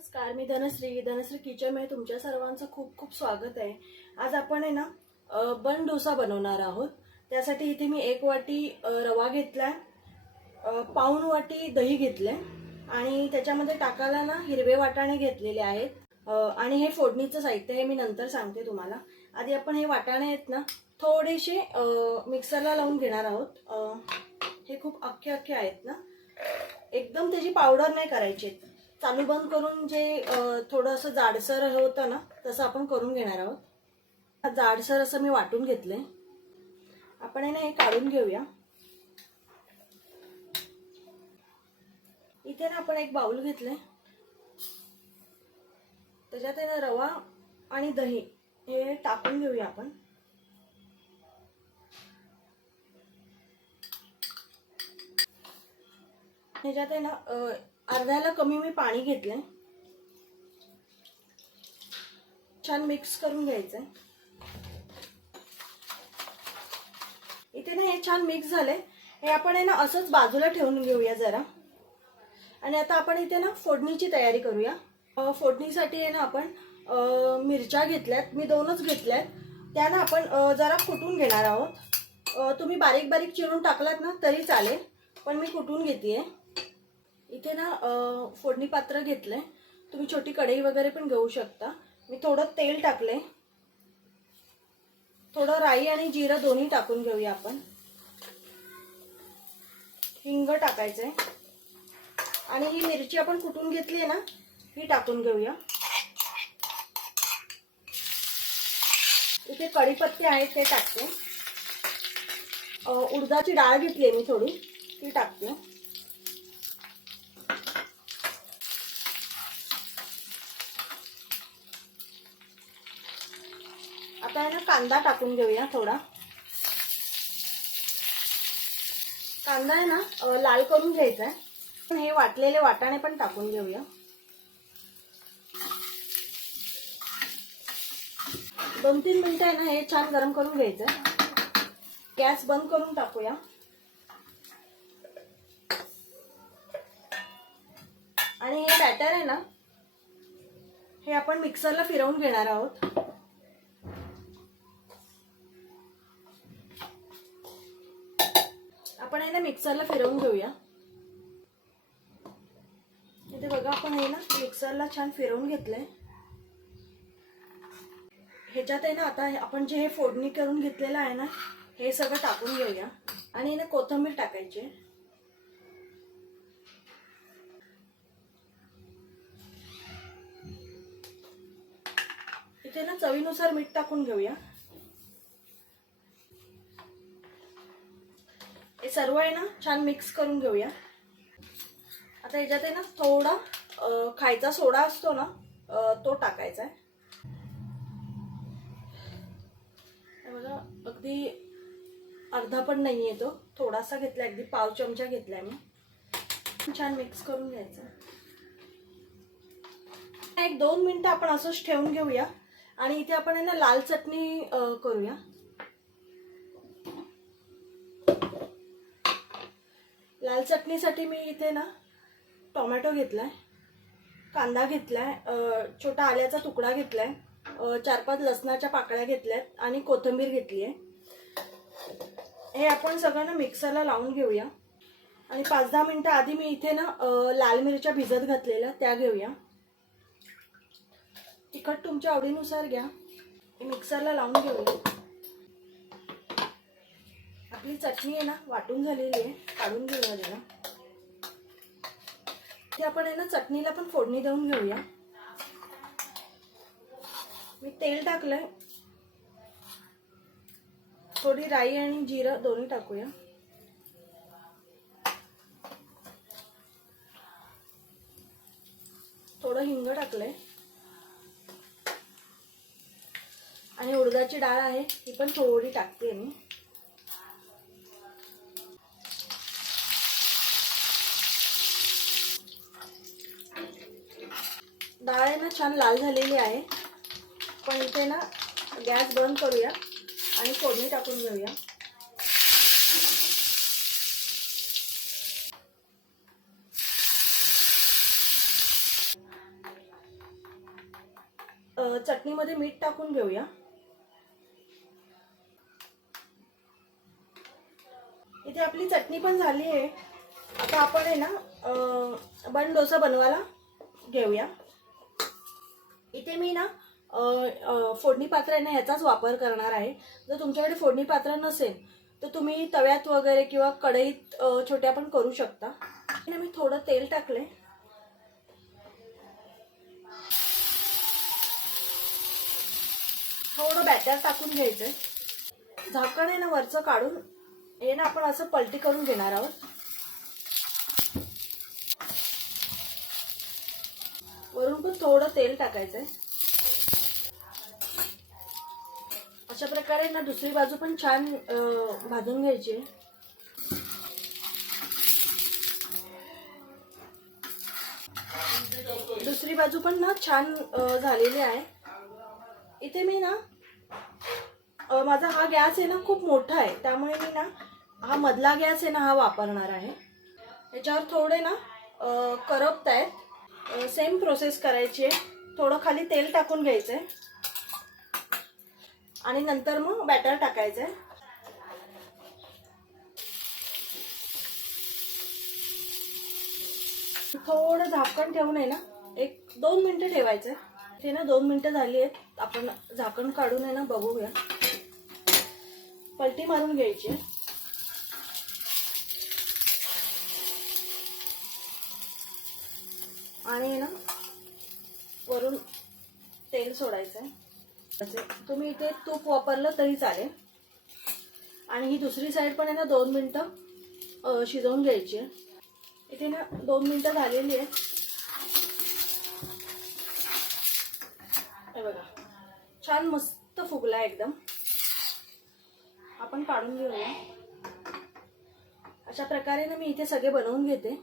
नमस्कार मी धनश्री. धनश्री किचनमध्ये तुमच्या सर्वांचं खूप खूप स्वागत आहे. आज आपण आहे ना बन डोसा बनवणार आहोत. त्यासाठी इथे मी एक वाटी रवा घेतलाय पाऊन पाऊण वाटी दही घेतलंय आणि त्याच्यामध्ये टाकायला ना हिरवे वाटाणे घेतलेले आहेत. आणि हे फोडणीचं साहित्य हे मी नंतर सांगते तुम्हाला. आधी आपण हे वाटाणे आहेत ना थोडेसे मिक्सरला लावून घेणार आहोत. हे खूप अख्खे अख्खे आहेत ना. एकदम त्याची पावडर नाही करायची. चालू बंद करून जे थोडंसं जाडसर होतं ना तसं आपण करून घेणार आहोत. जाडसर असं मी वाटून घेतलंय. आपण आहे ना हे काढून घेऊया. इथे ना आपण एक बाउल घेतलंय. त्याच्यात आहे ना रवा आणि दही हे टाकून घेऊया आपण. ह्याच्यात आहे ना अर्ध्याला कमी मी पाणी घेतलंय. छान मिक्स करून घ्यायचंय. इथे ना हे छान मिक्स झाले हे आपण आहे ना असंच बाजूला ठेवून घेऊया जरा. आणि आता आपण इथे ना फोडणीची तयारी करूया. फोडणीसाठी आहे ना आपण मिरच्या घेतल्यात. मी दोनच घेतल्यात. त्या ना आपण जरा कुटून घेणार आहोत. तुम्ही बारीक बारीक चिरून टाकलात ना तरी चालेल. पण मी कुटून घेते इथे ना फोडणी पात्र घेतलंय. तुम्ही छोटी कढई वगैरे पण घेऊ शकता. मी थोडं तेल टाकलंय. थोडं राई आणि जिरं दोन्ही टाकून घेऊया आपण. हिंग टाकायचंय. आणि ही मिरची आपण कुटून घेतली ना ही टाकून घेऊया. इथे कढीपत्ते आहेत ते टाकते. उडदाची डाळ घेतली आहे मी थोडी ती टाकते. आता आहे ना कांदा टाकून घेऊया थोडा. कांदा आहे ना लाल करून घ्यायचा आहे पण हे वाटलेले वाटाणे पण टाकून घेऊया. दोन तीन मिनिटं आहे ना हे छान गरम करून घ्यायचं गॅस बंद करून टाकूया. आणि हे बॅटर आहे ना हे आपण मिक्सरला फिरवून घेणार आहोत. मिक्सरला फिरवून घेऊया. इथे बघा आपण हे ना मिक्सरला छान फिरवून घेतलंय. ह्याच्यात आहे ना आता आपण जे हे फोडणी करून घेतलेलं आहे ना हे सगळं टाकून घेऊया. आणि ना कोथिंबीर टाकायची. इथे ना चवीनुसार मीठ टाकून घेऊया. हे सर्व आहे ना छान मिक्स करून घेऊया. आता ह्याच्यात आहे ना थोडा खायचा सोडा असतो ना तो टाकायचा आहे. बघा अगदी अर्धा पण नाही आहे तो. थोडासा घेतला अगदी पाव चमचा घेतलाय मी. छान मिक्स करून घ्यायचं. एक दोन मिनिटं आपण असंच ठेवून घेऊया. आणि इथे आपण आहे ना लाल चटणी करूया. लाल चटणीसाठी मी इथे ना टोमॅटो घेतला आहे कांदा घेतला आहे छोटा आल्याचा तुकडा घेतला आहे चार पाच लसणाच्या पाकळ्या घेतल्या आहेत आणि कोथिंबीर घेतली आहे हे आपण सगळं ना मिक्सरला लावून घेऊया. आणि पाच दहा मिनटं आधी मी इथे ना लाल मिरच्या भिजत घातलेल्या त्या घेऊया. तिखट तुमच्या आवडीनुसार घ्या. मिक्सरला लावून घेऊया. आपली चटणी आहे ना वाटून झालेली आहे काढून घेऊया त्याला ते आपण आहे ना चटणीला पण फोडणी देऊन घेऊया. मी तेल टाकलंय. थोडी राई आणि जिरं दोन्ही टाकूया. थोडं हिंग टाकलंय. आणि उडदाची डाळ आहे ती पण थोडी टाकते मी. डाळ आहे ना छान लाल झालेली आहे. पण इथे ना गॅस बंद करूया आणि फोडणी टाकून घेऊया. चटणीमध्ये मीठ टाकून घेऊया. इथे आपली चटणी पण झाली आहे. आता आपण आहे ना बन डोसा बनवायला घेऊया. इथे मी ना फोडणी पात्र आहे ना ह्याचाच वापर करणार आहे. जर तुमच्याकडे फोडणी पात्र नसेल तर तुम्ही तव्यात वगैरे किंवा कढईत छोट्या पण करू शकता. मी थोडं तेल टाकले थोडं बॅटर टाकून घ्यायचंय. झाकण आहे ना वरचं काढून हे ना आपण असं पलटी करून घेणार आहोत. वरून थोडं तेल टाकायचंय. अशा प्रकारे ना दुसरी बाजू पण छान भाजून घ्यायची. दुसरी बाजू पण ना छान झालेली आहे. इथे मी ना माझा हा गॅस आहे ना खूप मोठा आहे. त्यामुळे मी ना हा मधला गॅस आहे ना हा वापरणार आहे. याच्यावर थोडे ना करपत आहेत सेम प्रोसेस करायची आहे. थोडं खाली तेल टाकून घ्यायचं आहे आणि नंतर मग बॅटर टाकायचं आहे थोडं झाकण ठेवून आहे ना एक दोन मिनटं ठेवायचं ते ना दोन मिनटं झाली आहेत. आपण झाकण काढून आहे ना बघूया. पलटी मारून घ्यायची आहे. आणि ना वरून तेल सोडायचं आहे म्हणजे तुम्ही इथे तूप वापरलं तरी चालेल. आणि ही दुसरी साईड पण आहे ना दोन मिनटं शिजवून घ्यायची आहे. इथे ना दोन मिनटं झालेली आहे हे बघा छान मस्त फुगला एकदम. आपण काढून घेऊया. अशा प्रकारे ना मी इथे सगळे बनवून घेते.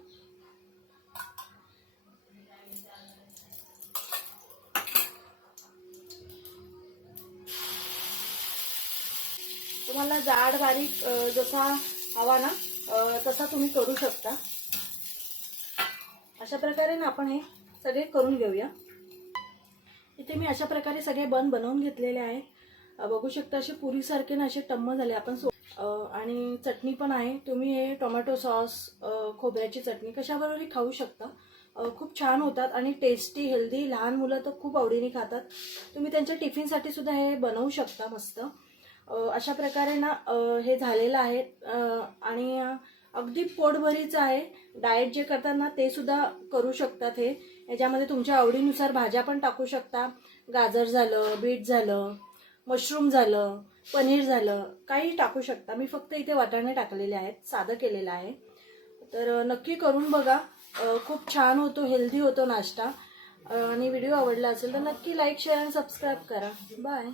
तुम्हाला जाड बारीक जसा हवा ना तसा तुम्ही करू शकता. अशा प्रकारे ना आपण हे सगळे करून घेऊया. इथे मी अशा प्रकारे सगळे बन बनवून घेतलेले आहे. बघू शकता असे पुरीसारखे ना असे टम्म झाले. आपण सो आणि चटणी पण आहे. तुम्ही हे टोमॅटो सॉस खोबऱ्याची चटणी कशाबरोबरही खाऊ शकता. खूप छान होतात आणि टेस्टी हेल्दी लहान मुलं तर खूप आवडीने खातात. तुम्ही त्यांच्या टिफिनसाठी सुद्धा हे बनवू शकता मस्त. अशा प्रकारे ना हे झालेलं आहे. आणि अगदी पोटभरीचं आहे. डाएट जे करतात ना ते सुद्धा करू शकतात हे. याच्यामध्ये तुमच्या आवडीनुसार भाज्या पण टाकू शकता. गाजर झालं बीट झालं मशरूम झालं पनीर झालं काही टाकू शकता. मी फक्त इथे वाटाणे टाकलेले आहेत. साधं केलेलं आहे. तर नक्की करून बघा. खूप छान होतो हेल्दी होतो नाश्ता. आणि व्हिडिओ आवडला असेल तर नक्की लाईक शेअर आणि सबस्क्राईब करा. बाय.